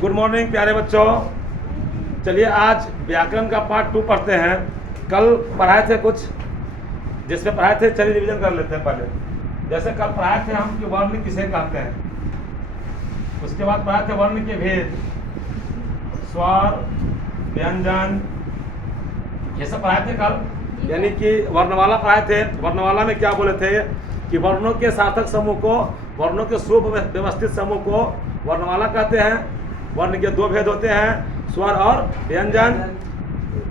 Good morning प्यारे बच्चों। चलिए आज व्याकरण का पार्ट 2 पढ़ते हैं। कल पढ़ाए थे कुछ, जिसमें पढ़ाए थे, चलिए रिवीजन कर लेते हैं पहले। जैसे कल पढ़ाए थे हम कि वर्ण किसे कहते हैं, उसके बाद पढ़ाए थे वर्ण के भेद, स्वर, व्यंजन, ये सब पढ़ाए थे कल। यानी कि वर्णमाला पढ़ाए थे। वर्णमाला में क्या बोले थे कि वर्णों के सार्थक समूह को, वर्णों के सुव्यवस्थित समूह को वर्णमाला कहते हैं। वर्ण के 2 भेद होते हैं, स्वर और व्यंजन।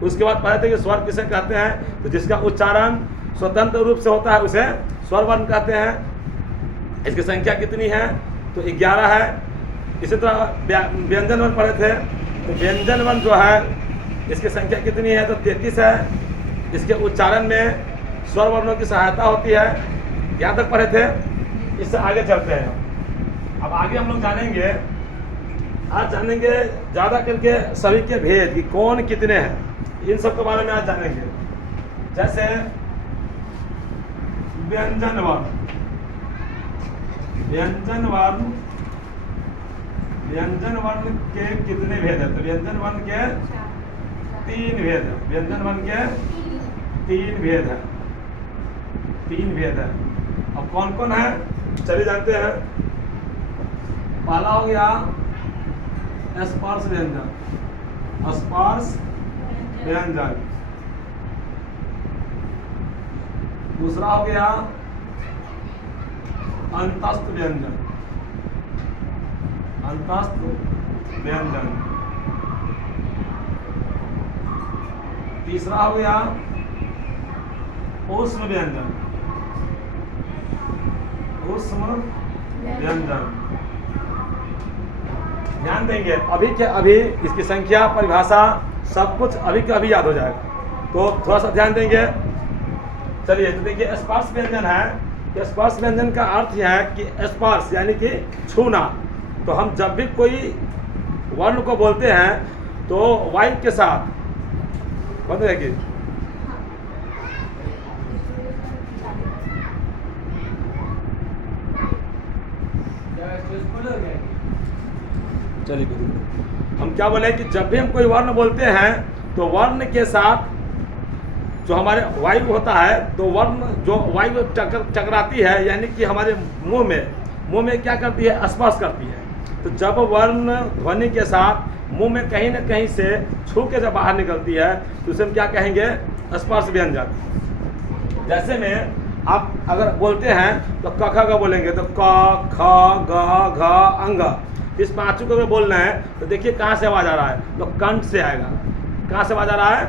उसके बाद पढ़े थे कि स्वर किसे कहते हैं, तो जिसका उच्चारण स्वतंत्र रूप से होता है उसे स्वर वर्ण कहते हैं। इसकी संख्या कितनी है, तो 11 है। इसी तरह व्यंजन वर्ण पढ़े थे, तो व्यंजन वर्ण जो है इसकी संख्या कितनी है, तो 33 है। इसके उच्चारण में स्वर वर्णों की सहायता होती है। यहाँ तक पढ़े थे। इससे आगे चलते हैं। अब आगे हम लोग जानेंगे, आज जानेंगे ज़्यादा करके सभी के भेद कि कौन कितने हैं, इन सब के बारे में आज जानेंगे। जैसे व्यंजन वर्ण, व्यंजन वर्ण, व्यंजन वर्ण के कितने भेद हैं, तो व्यंजन वर्ण के 3 भेद हैं। व्यंजन वर्ण के 3 भेद हैं, 3 भेद हैं। अब कौन कौन है चलिए जानते हैं। पहला हो गया स्पर्श व्यंजन, स्पर्श व्यंजन। दूसरा हो गया अंतस्थ व्यंजन, अंतस्थ व्यंजन। तीसरा हो गया ऊष्म व्यंजन, ऊष्म व्यंजन। ध्यान देंगे, अभी के अभी इसकी संख्या, परिभाषा, सब कुछ अभी के अभी याद हो जाएगा, तो थोड़ा सा ध्यान देंगे। चलिए, तो देखिए स्पर्श व्यंजन है। स्पर्श व्यंजन का अर्थ यह है कि स्पर्श यानी कि छूना। तो हम जब भी कोई वर्ण को बोलते हैं तो वायु के साथ बंद रहेगी। चलिए, हम क्या बोले कि जब भी हम कोई वर्ण बोलते हैं तो वर्ण के साथ जो हमारे वायु होता है, तो वर्ण जो वायु टकराती है, यानी कि हमारे मुंह में क्या करती है, स्पर्श करती है। तो जब वर्ण ध्वनि के साथ मुंह में कहीं ना कहीं से छू के जब बाहर निकलती है तो उसे हम क्या कहेंगे, स्पर्श व्यंजन। जैसे में आप अगर बोलते हैं तो क ख का बोलेंगे तो क ख ग घ अंग, इस पांचों को बोलना है तो देखिए कहाँ से आवाज आ रहा है, तो कंठ से आएगा। कहाँ से आवाज आ रहा है,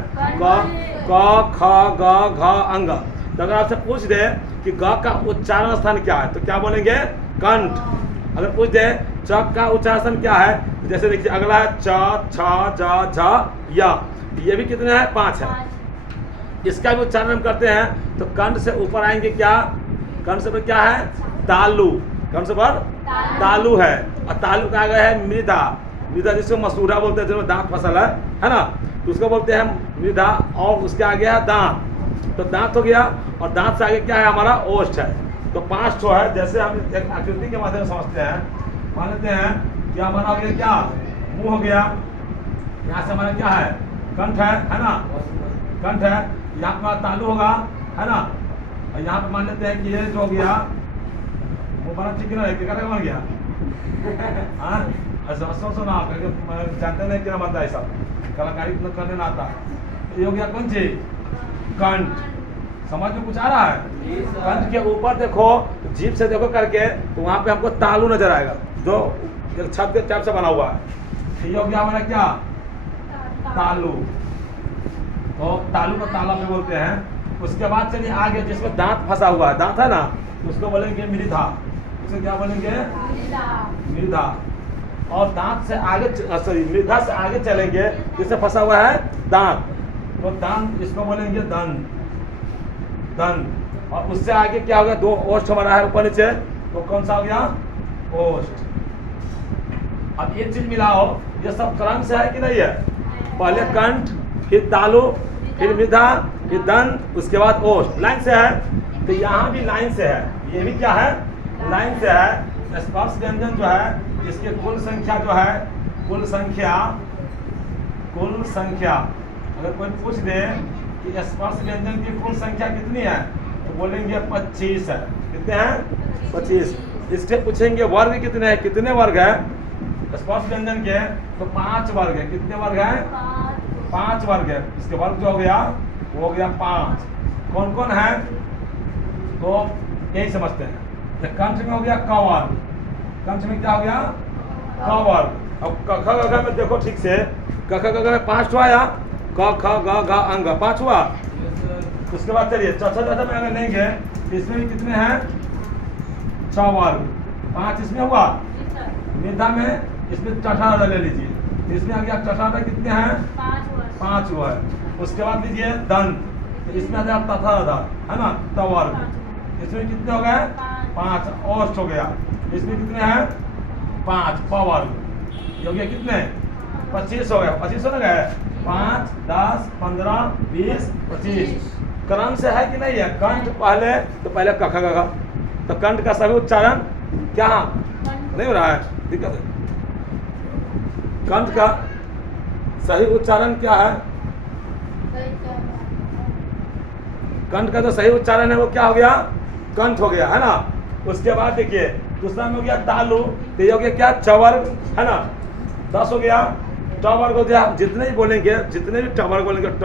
क ख ग घ अंग। तो अगर आपसे पूछ दे कि ग का उच्चारण स्थान क्या है, तो क्या बोलेंगे, कंठ। अगर पूछ दे च का उच्चारण स्थान क्या है, तो जैसे देखिए अगला है च छ ज झ य, ये भी कितने हैं, 5 है। इसका भी उच्चारण हम करते हैं तो कंठ से ऊपर आएंगे, क्या, कंठ से ऊपर क्या है, तालु। कंठ से ऊपर तालु है। और तालु का आगे है मृदा, मृदा जिसको मसूड़ा बोलते हैं, जिसमें दांत फसल है ना, तो उसको बोलते हैं मृदा। और उसके आगे है दांत, तो दांत हो गया। और दांत से आगे क्या है, हमारा ओष्ठ है। तो 5 ठो है। जैसे हम एक आकृति के माध्यम से समझते हैं, मान लेते हैं कि हमारा हो गया क्या, मुंह हो गया। यहाँ से हमारा क्या है, कंठ है ना, कंठ है। यहाँ पर तालु होगा, है ना। और यहाँ पे मान लेते हैं कि ये जो हो गया, वो बना ठीक ना है, क्या बन गया हाँ, ऐसा सुना जानते नहीं क्या बनता है, सब कलाकारी करने ना आता। ये हो गया कौन चीज, कंठ। समझ में कुछ आ रहा है। कंठ के ऊपर देखो, जीभ से देखो करके, तो वहाँ पे हमको तालु नजर आएगा, जो एक छत के टाइप से बना हुआ है। ये हो गया हमारा क्या, तालु। तो तालु को ताला में बोलते हैं। उसके बाद चलिए आगे, जिसमें दांत फंसा हुआ है, दांत है ना, उसको बोलेंगे मृधा। उसे क्या बोलेंगे, मृधा। और दांत से आगे, सॉरी, मृधा से आगे चलेंगे, जिससे फंसा हुआ है दांत, तो दांत, इसको बोलेंगे दंत, दंत। और उससे आगे क्या हो गया, 2 ओष्ठ हमारा है ऊपर नीचे, तो कौन सा हो गया, ओष्ठ। अब एक चीज मिलाओ, ये सब क्रम से है कि नहीं है, पहले कंठ, फिर तालु, फिर मृधा, फिर दंत, उसके बाद ओष्ठ। लाइन से है, तो यहाँ भी लाइन से है, ये भी क्या है, लाइन से है। स्पर्श व्यंजन जो है, इसकी कुल संख्या जो है कुल संख्या अगर कोई पूछ दे कि स्पर्श व्यंजन की कुल संख्या कितनी है तो बोलेंगे 25 है। कितने हैं? 25। इससे पूछेंगे वर्ग कितने हैं, कितने वर्ग है स्पर्श व्यंजन के, तो 5 वर्ग है। कितने वर्ग है? 5 वर्ग है। इसके वर्ग जो हो गया वो हो गया 5। कौन कौन है तो यही समझते हैं। तो कंठ में हो गया क वर्ग, कंठ में क्या हो गया? क वर्ग। अब क ख ग घ में देखो ठीक से, क ख ग घ में 5 ठो आया, क ख ग घ अंग 5 हुआ। उसके बाद चलिए चौथा में अगर लेंगे तो इसमें भी कितने हैं? 6 वर्ग, 5 इसमें हुआ। मेधा में इसमें चौथा ले लीजिए, इसमें आ गया चौथा कितने हैं? 5 हुआ है। उसके बाद लीजिए दंत, तो इसमें आ गया तथा है ना, तवर्ग। इसमें कितने हो गए? 5 और हो गया। इसमें कितने हैं? 5 पवर्ग। ये हो गया कितने? 25 हो गया। 25 हो गए 5, 10, 15, 20, 25। क्रम से है कि नहीं है? कंठ पहले तो पहले क ख ग घ, तो कंठ का सभी उच्चारण क्या नहीं हो रहा है? दिक्कत है। कंठ का सही उच्चारण क्या है? कंठ का जो सही उच्चारण है वो क्या हो गया? कंठ हो गया, है ना। उसके बाद देखिए दूसरा में हो गया तालु, तो ये हो गया क्या? चवर्ग, है ना। 10 हो गया। टवर्ग हो गया। जितने भी बोलेंगे, जितने भी टवर्ग बोलेंगे, ट,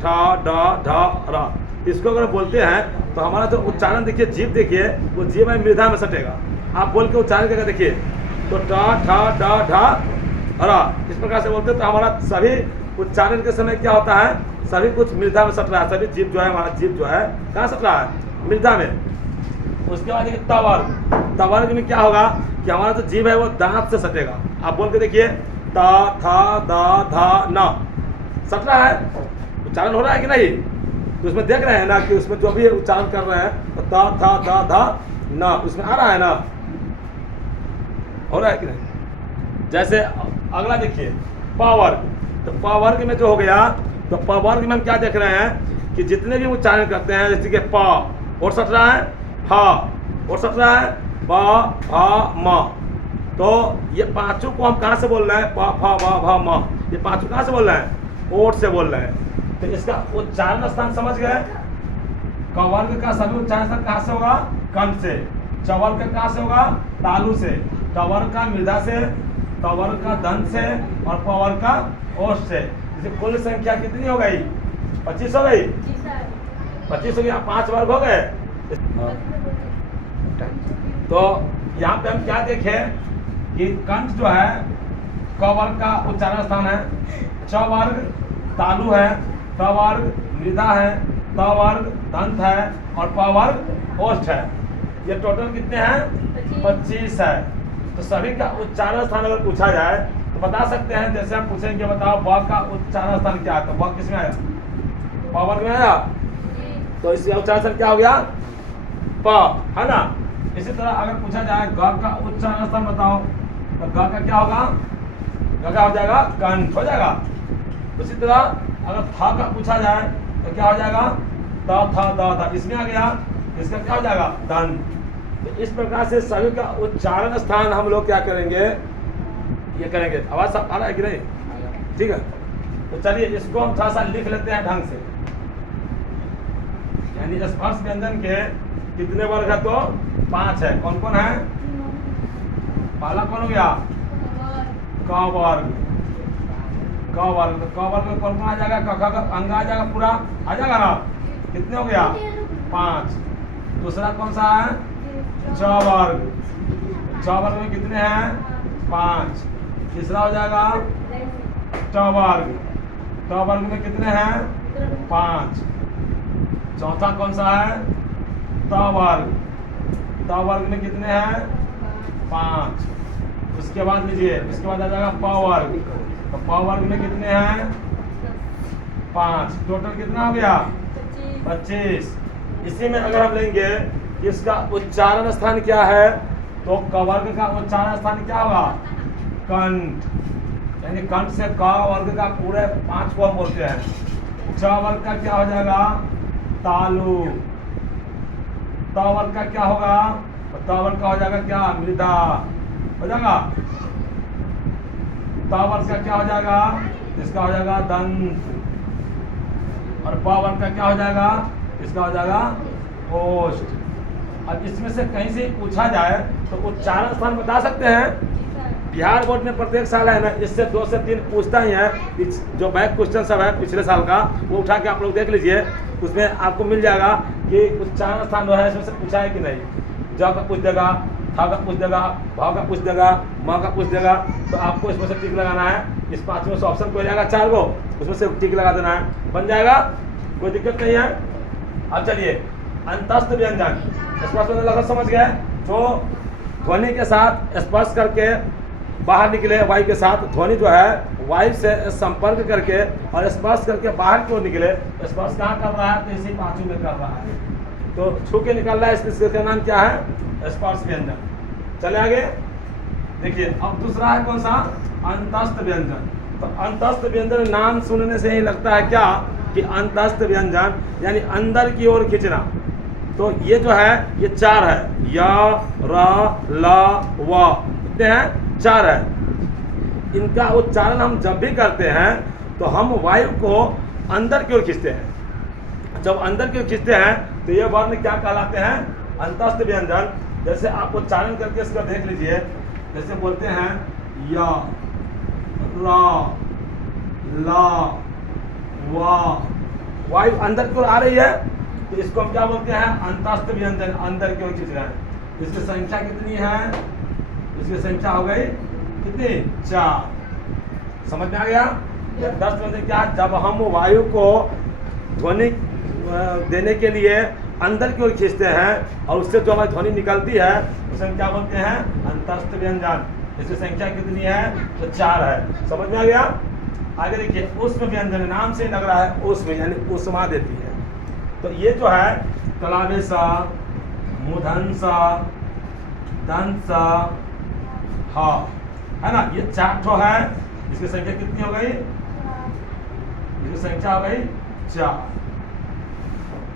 ठ, ड, ढ, र, इसको अगर बोलते हैं तो हमारा जो उच्चारण देखिए, जीभ देखिए, वो जीभ में मृदा में सटेगा। आप बोल के उच्चारण करके देखिए तो ट, ठ, ड, ढ, र, इस प्रकार से बोलते हैं तो हमारा सभी उच्चारण के समय क्या होता है? सभी कुछ मृदा में सट रहा है। सभी जीभ जो है, हमारा जीभ जो है कहाँ सट रहा है? मृदा में। उसके बाद देखिए तवर्ग, तवर्ग में क्या होगा कि हमारा जो जीभ है वो दांत से सटेगा। आप बोल के देखिए त, थ, द, ध, न, सट रहा है, उच्चारण हो रहा है कि नहीं? तो उसमें देख रहे हैं ना कि उसमें जो भी उच्चारण कर रहे हैं तो त, थ, द, ध, न, उसमें आ रहा है ना, हो रहा है कि नहीं? जैसे अगला देखिए पवर्ग, तो पवर्ग में जो हो गया, तो पवर्ग में हम क्या देख रहे हैं कि जितने भी उच्चारण करते हैं, जैसे कि प और सट रहा है, ह और सट रहा है, ब, भ, म, तो ये पांचों को हम कहाँ से बोल रहे हैं? प, फ, ब, भ, म, ये पांचों कहाँ से बोल रहे हैं? ओठ से बोल रहे हैं। तो इसका उच्चारण स्थान समझ गए। कवर्ग का सभी उच्चारण स्थान कहाँ से होगा? कंठ से। चवर्ग का कहाँ से होगा? तालु से। टवर्ग का मृदा से, तवर्ग का दंत से, और पवर्ग का ओठ से। इसे कुल संख्या कितनी हो गई? 25 हो गई। 25 हो गया। 5 वर्ग हो गए। तो यहाँ पे हम क्या देखें कि कंठ जो है क वर्ग का उच्चारण स्थान है, च वर्ग तालु है, त वर्ग मृदा है, त वर्ग दंत है, और प वर्ग ओष्ठ है। ये टोटल कितने हैं? 25 है। तो सभी का उच्चारण स्थान अगर पूछा जाए तो बता सकते हैं। जैसे हम पूछेंगे बताओ ब का उच्चारण स्थान क्या है, तो ब किस में आया? प वर्ग में आया। तो इसका उच्चारण स्थान क्या हो गया? प, है ना। इसी तरह अगर पूछा जाए ग का उच्चारण स्थान बताओ, तो ग का क्या होगा? ग का हो जाएगा कंठ, हो जाएगा। उसी तरह अगर थ का पूछा जाए तो क्या हो जाएगा? त, थ, द, ध, इसमें आ गया, इसका क्या हो जाएगा? दंत। तो इस प्रकार से सभी का उच्चारण स्थान हम लोग क्या करेंगे? ये करेंगे। आवाज सब आ रहा है कि नहीं? ठीक है। तो चलिए इसको हम थोड़ा सा लिख लेते हैं ढंग से। यानी स्पर्श व्यंजन के कितने वर्ग है? तो 5 है। कौन कौन है? पहला कौन हो गया? क वर्ग। क वर्ग, तो क वर्ग में कौन कौन आ जाएगा? क, ख, ग अंग आ जाएगा, पूरा आ जाएगा ना। कितने हो गया? 5। दूसरा कौन सा है? च वर्ग। च वर्ग में कितने हैं? 5। तीसरा हो जाएगा ट वर्ग। ट वर्ग में कितने हैं? 5। चौथा कौन सा है? त वर्ग। त वर्ग में कितने हैं? 5। उसके बाद लीजिए, इसके बाद आ जाएगा प वर्ग। तो प वर्ग में कितने हैं? 5। टोटल कितना हो गया? 25। इसी में अगर हम लेंगे कि इसका उच्चारण स्थान क्या है, तो क वर्ग का उच्चारण स्थान क्या होगा? कंठ। यानी कंठ से क वर्ग का पूरे 5 को हम बोलते हैं। च वर्ग का क्या हो जाएगा? तालु। त वर्ग का क्या होगा? त वर्ग का हो जाएगा क्या? मृदा, हो जाएगा। ता वर्ग का क्या हो जाएगा, इसका हो जाएगा दंत, और प वर्ग का क्या हो जाएगा, इसका हो जाएगा ओष्ठ। अब इसमें से कहीं से पूछा जाए तो उच्चारण स्थान बता सकते हैं। बिहार बोर्ड में प्रत्येक साल है ना, इससे 2 से 3 पूछता ही है। जो बैक क्वेश्चन सब है पिछले साल का, वो उठा के आप लोग देख लीजिए, उसमें आपको मिल जाएगा कि उच्चारण स्थान जो है इसमें से पूछा है कि नहीं। ज का पूछ देगा, था का पूछ देगा, भाव का पूछ देगा, म का पूछ देगा, तो आपको इसमें से टिक लगाना है। इस 5 में से ऑप्शन को जाएगा 4 को, उसमें से टिक लगा देना है, बन जाएगा, कोई दिक्कत नहीं है। अब चलिए अंतस्थ व्यंजन, स्पर्श व्यंजन लगभग समझ गए। जो ध्वनि के साथ स्पर्श करके बाहर निकले, वायु के साथ ध्वनि जो है वायु से संपर्क करके और स्पर्श करके बाहर क्यों निकले, स्पर्श कहाँ कर रहा है, तो इसी पाँचों में कर रहा है, तो छू के निकल रहा है, इसका नाम क्या है, स्पर्श व्यंजन। चले आगे देखिए। अब दूसरा है कौन सा, अंतस्थ व्यंजन। तो अंतस्थ व्यंजन नाम सुनने से ही लगता है क्या कि अंतस्थ व्यंजन यानी अंदर की ओर खींचना। तो ये जो है ये 4 है, य, र, ल, व, कितने हैं, 4 है। इनका उच्चारण हम जब भी करते हैं तो हम वायु को अंदर की ओर खींचते हैं। जब अंदर की ओर खींचते हैं तो ये वर्ण क्या कहलाते हैं, अंतस्थ व्यंजन। जैसे आप उच्चारण करके इसका देख लीजिए, जैसे बोलते हैं य, र, ल, व, वायु अंदर की ओर आ रही है, तो इसको हम क्या बोलते हैं, अंतस्थ व्यंजन, अंदर की ओर खींच रहे हैं। इसकी संख्या कितनी है, इसकी संख्या हो गई कितनी, 4। समझ में आ गया। 10 व्यंजन क्या, जब हम वायु को ध्वनि देने के लिए अंदर की ओर खींचते हैं और उससे जो हमारी ध्वनि निकलती है उसे हम क्या बोलते हैं, अंतस्थ व्यंजन। इसकी संख्या कितनी है, तो 4 है। समझ में आ गया। आगे देखिए, उष्म व्यंजन, नाम से लग रहा है उष्म यानी उष्मा देती है। तो ये जो है तलावेश, मूर्धन्य, दंश, ह, है ना, ये 4 ठो है। इसकी संख्या कितनी हो गई, इसकी संख्या हो गई 4।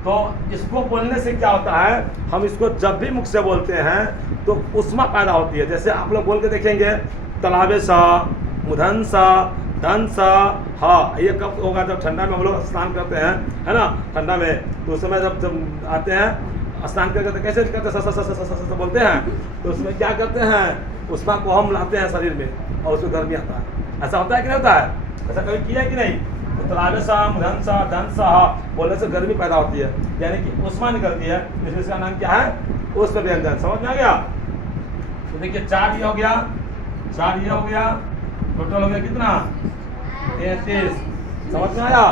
तो इसको बोलने से क्या होता है, हम इसको जब भी मुख से बोलते हैं तो उष्मा पैदा होती है। जैसे आप लोग बोल के देखेंगे, तलावेश, मूर्धन्य, दंश, हाँ, ये कब होगा, जब ठंडा में हम लोग स्नान करते हैं, है ना, ठंडा में, तो उस समय जब आते हैं स्नान करके तो कैसे करते हैं, बोलते हैं, तो उसमें क्या करते हैं, उष्मा को हम लाते हैं शरीर में और उसमें गर्मी आता है। ऐसा होता है कि नहीं होता है, ऐसा कभी किया है कि नहीं। तो तलावेश, मूर्धन्य, दंश बोलने से गर्मी पैदा होती है, यानी कि उष्मा निकलती है, इसलिए इसका नाम क्या है, उष्म व्यंजन। समझ में आ गया। तो देखिए 4 ये हो गया, 4 ये हो गया, टोटल हो गया कितना, 33। समझ में आया।